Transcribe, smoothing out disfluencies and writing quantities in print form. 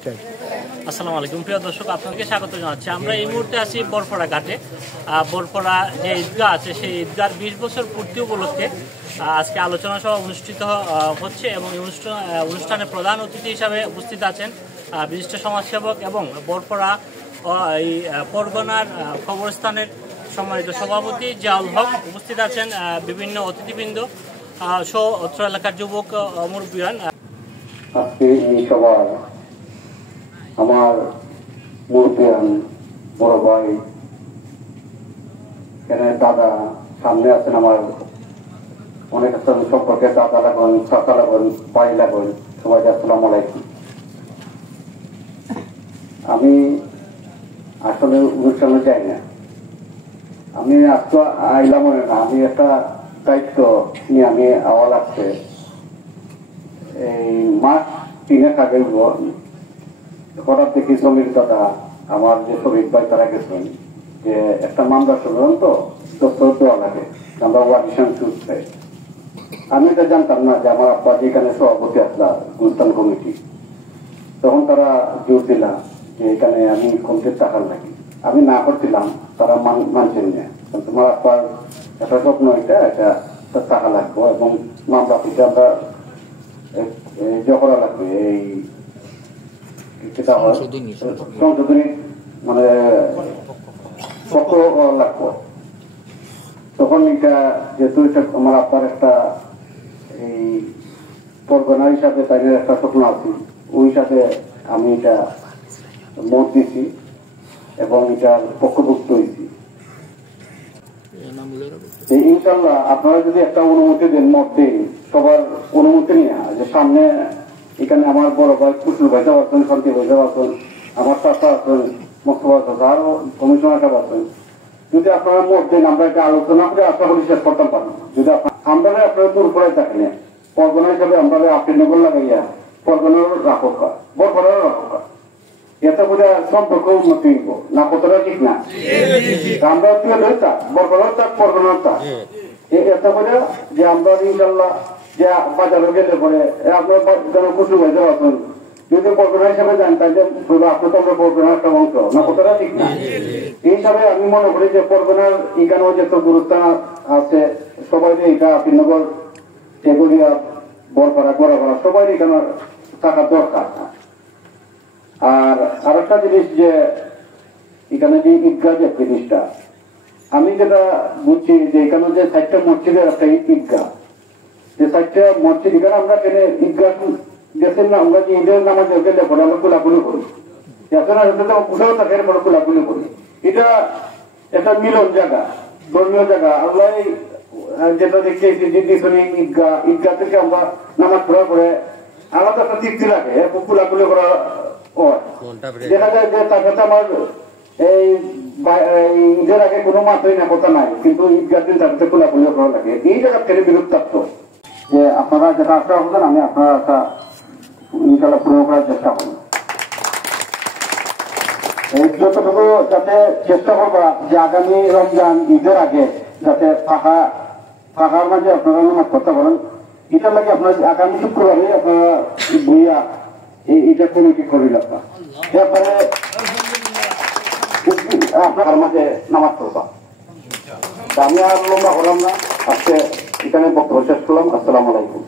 আসসালামু আলাইকুম প্রিয় দর্শক, আপনাকে স্বাগত জানাচ্ছি। আমরা এই মুহূর্তে আছি বরফড়া ঘাটে। বরফড়া যে ঈদগাহ আছে সেই ঈদগাহর 20 বছর পূর্তি উপলক্ষে আজকে আলোচনা সভা অনুষ্ঠিত হচ্ছে এবং এই অনুষ্ঠানে প্রধান অতিথি হিসাবে উপস্থিত আছেন বিশিষ্ট সমাজসেবক এবং বরফড়া এই পরগনার কবরস্থানের সম্মানিত সভাপতি জিয়াউল হক। উপস্থিত আছেন বিভিন্ন অতিথিবৃন্দ সহ অত্র এলাকার যুবক মুরব্বিয়ান। আজকে এই সভায় আমার মুরব্বিয়ান বড় ভাই, এখানে দাদা সামনে আছেন, আমার অনেক সম্পর্কে দাদা লাগুন, চাচা লাগুন, ভাই লাগুন, সবাই আসসালামু আলাইকুম। আমি আসলে অনুষ্ঠানে যাই না, আমি আজকে আইলাম না, আমি একটা দায়িত্ব নিয়ে আমি আওয়া লাগছে। এই মাস 3 আগে হঠাৎ দেখি শ্রমিক দাদা, আমার যে শ্রমিক ভাই তারা গেছেন যে একটা মামলা শুনলাম, তো দোস্তর দেওয়া লাগে, আমরা ওয়াডিশন শুনতে। আমি এটা জানতাম না যে আমার আব্বা যেখানে সভাপতি আসলা গুলস্তান কমিটি, তখন তারা জোর দিলাম যে এখানে আমি কমতে টাকার লাগি। আমি না করছিলাম, তারা মানছেন না, তোমার আব্বার একটা স্বপ্ন, এটা টাকা লাগবো এবং মামলা থেকে আমরা করা লাগবে, এই সংশোধনী মানে পক্ষ লাগবো। তখন এটা যেহেতু এটা আমার আব্বার একটা এই পরগনা হিসাবে তাই একটা স্বপ্ন আছে, ওই হিসাবে আমি এটা মত দিছি এবং এটার পক্ষভুক্ত হয়েছি। ইনশাল্লাহ আপনারা যদি একটা অনুমতি দেন, মত দেন, সবার অনুমতি নিয়ে যে সামনে এখানে আমার বড় ভাই কুশল ভাই সাহেব আছেন, শান্তি ভাই সাহেব আছেন, আমার চাচা আছেন, মোস্তফা চাচা, আরো কমিশনার সাহেব আছেন, যদি আপনারা মত দেন আমরা এটা আলোচনা করে আশা করি শেষ করতে পারবো। যদি আমরা আপনারা দূর করে থাকেন পরগনা হিসাবে আমরা আপিনগর লাগাইয়া পরগনার রাখা, বরফড়ারও রাখা, এতে করে সম্পর্ক উন্নতি হইব না, কতটা ঠিক না? আমরা বরফড়ার থাক, পরগনার থাক, এতে করে যে আমরা ইনশাল্লাহ যে বাজারে গেলে পরে আপনার কুশল হয়ে যাওয়া আছেন, যদি পরগনা হিসাবে জানতেন যে শুধু আপনি তো আমরা পরগনার একটা অংশ না, কতটা ঠিক না? এই হিসাবে আমি মনে করি যে পরগনার এখানেও যে গুরুস্থান আছে, সবাই এইটা আপিনগর, সেগুলিয়া, বরফড়া, গোড়াপাড়া সবাই এখানে থাকার দরকার। আর আরেকটা জিনিস যে এখানে যে ঈদগাহ যে জিনিসটা, আমি যেটা বুঝছি যে এখানে যে 4টা মসজিদের একটা ঈদগাহ, যে 4টা মসজিদ, এখানে আমরা কেনে ঈদগাহ গেছেন না, আমরা যে ঈদের নামাজ গেলে পরে আমরা কোলাকুলি করি, কোথাও থাকে পরে কোলাকুলি করি। এটা একটা মিলন জায়গা, ধর্মীয় জায়গা। আল্লাহ যেটা দেখছি ঈদগাহ থেকে আমরা নামাজ পড়ার পরে আলাদা একটা তৃপ্তি লাগে, কোলাকুলি করা দেখা যায় যে তার সাথে আমার এই ঈদের আগে কোনো মাত্রই না, কথা নাই, কিন্তু ঈদগাহ দিন তার সাথে কোলাকুলি করা লাগে। এই জায়গা থেকে বিরক্তাপ্ত যে আপনারা যেটা আশা করবেন, আমি আপনারা আশা ইনশাল্লাহ পূরণ করার চেষ্টা করব। যতটুকু যাতে চেষ্টা করবা যে আগামী রমজান ঈদের আগে যাতে ফাঁকার মাঝে আপনারা নামাজ করতে পারেন, এটার লাগে আপনার আগামী শুক্রবারে আপনারা বইয়া এইটা কমিটি করিল আপনার আপনার মাঝে নামাজ পড়বা। আমি আর লম্বা করলাম না, আজকে এখানে বক্তব্য শেষ করলাম। আসসালামু আলাইকুম।